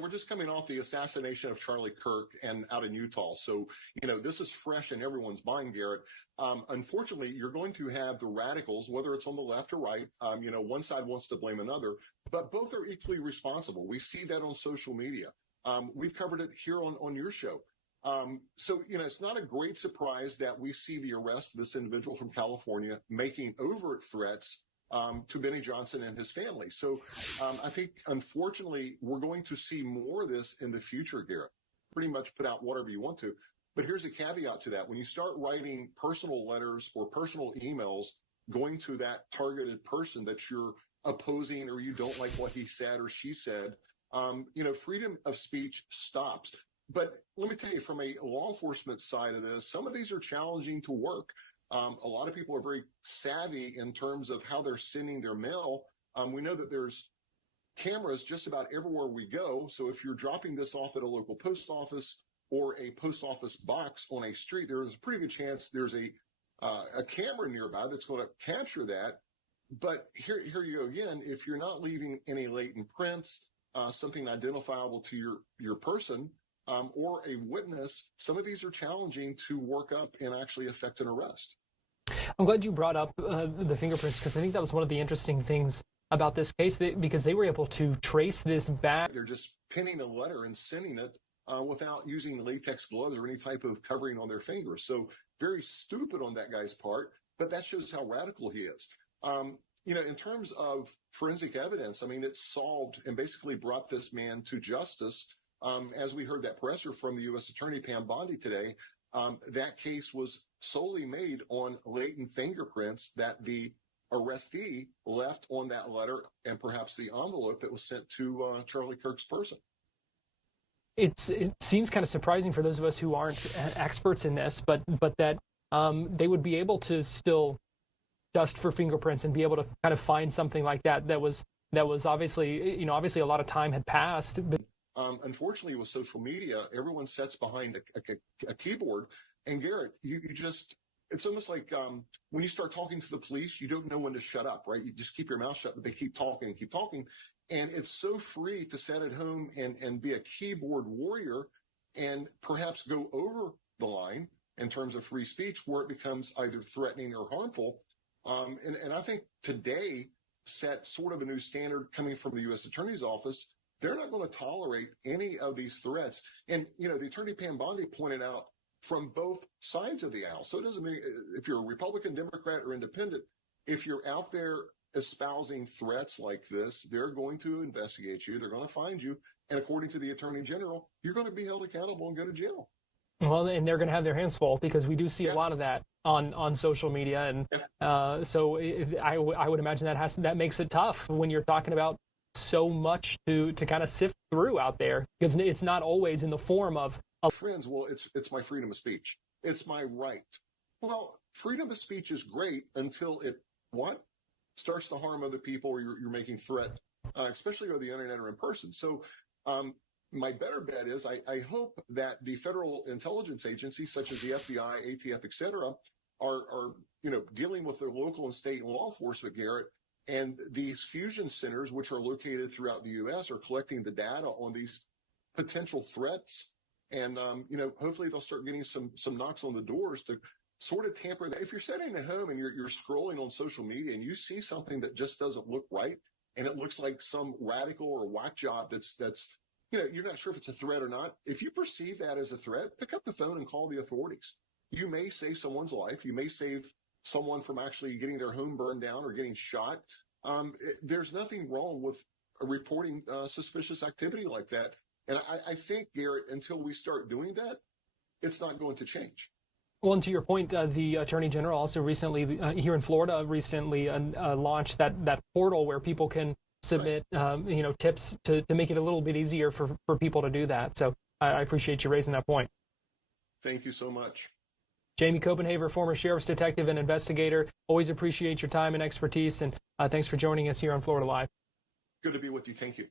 We're just coming off the assassination of Charlie Kirk and out in Utah. So, this is fresh in everyone's mind, Garrett. Unfortunately, you're going to have the radicals, whether it's on the left or right. One side wants to blame another, but both are equally responsible. We see that on social media. We've covered it here on your show. So, it's not a great surprise that we see the arrest of this individual from California making overt threats to Benny Johnson and his family. So I think, unfortunately, we're going to see more of this in the future, Garrett. Pretty much put out whatever you want to. But here's a caveat to that. When you start writing personal letters or personal emails going to that targeted person that you're opposing or you don't like what he said or she said, freedom of speech stops. But let me tell you, from a law enforcement side of this, some of these are challenging to work. A lot of people are very savvy in terms of how they're sending their mail. We know that there's cameras just about everywhere we go. So if you're dropping this off at a local post office or a post office box on a street, there's a pretty good chance there's a camera nearby that's going to capture that. But here you go again. If you're not leaving any latent prints, something identifiable to your person, or a witness, some of these are challenging to work up and actually affect an arrest. I'm glad you brought up the fingerprints, because I think that was one of the interesting things about this case, because they were able to trace this back. They're just pinning a letter and sending it without using latex gloves or any type of covering on their fingers. So very stupid on that guy's part, but that shows how radical he is. In terms of forensic evidence, it solved and basically brought this man to justice. As we heard that presser from the U.S. Attorney Pam Bondi today, that case was solely made on latent fingerprints that the arrestee left on that letter and perhaps the envelope that was sent to Charlie Kirk's person. It seems kind of surprising for those of us who aren't experts in this, but that they would be able to still dust for fingerprints and be able to kind of find something like that. That was obviously a lot of time had passed. But unfortunately, with social media, everyone sits behind a keyboard. And Garrett, it's almost like when you start talking to the police, you don't know when to shut up, right? You just keep your mouth shut, but they keep talking and keep talking. And it's so free to sit at home and be a keyboard warrior and perhaps go over the line in terms of free speech where it becomes either threatening or harmful. And I think today set sort of a new standard coming from the U.S. Attorney's Office. They're not going to tolerate any of these threats. And, the Attorney Pam Bondi pointed out from both sides of the aisle. So it doesn't mean if you're a Republican, Democrat, or independent, if you're out there espousing threats like this, they're going to investigate you. They're going to find you. And according to the Attorney General, you're going to be held accountable and go to jail. Well, and they're going to have their hands full because we do see a lot of that on social media. And so I would imagine that makes it tough when you're talking about so much to kind of sift through out there, because it's not always in the form of friends. Well, it's my freedom of speech. It's my right. Well, freedom of speech is great until it starts to harm other people, or you're making threat, especially over the internet or in person. So my better bet is I hope that the federal intelligence agencies such as the FBI, ATF, et cetera, are dealing with their local and state law enforcement, Garrett. And these fusion centers, which are located throughout the U.S., are collecting the data on these potential threats. And, hopefully they'll start getting some knocks on the doors to sort of tamper that. If you're sitting at home and you're scrolling on social media and you see something that just doesn't look right, and it looks like some radical or whack job that's you're not sure if it's a threat or not. If you perceive that as a threat, pick up the phone and call the authorities. You may save someone's life. You may save someone from actually getting their home burned down or getting shot. There's nothing wrong with reporting suspicious activity like that. And I think, Garrett, until we start doing that, it's not going to change. Well, and to your point, the Attorney General also recently, here in Florida, launched that portal where people can submit, tips to make it a little bit easier for people to do that. So I appreciate you raising that point. Thank you so much. Jamie Copenhaver, former sheriff's detective and investigator. Always appreciate your time and expertise, and thanks for joining us here on Florida Live. Good to be with you. Thank you.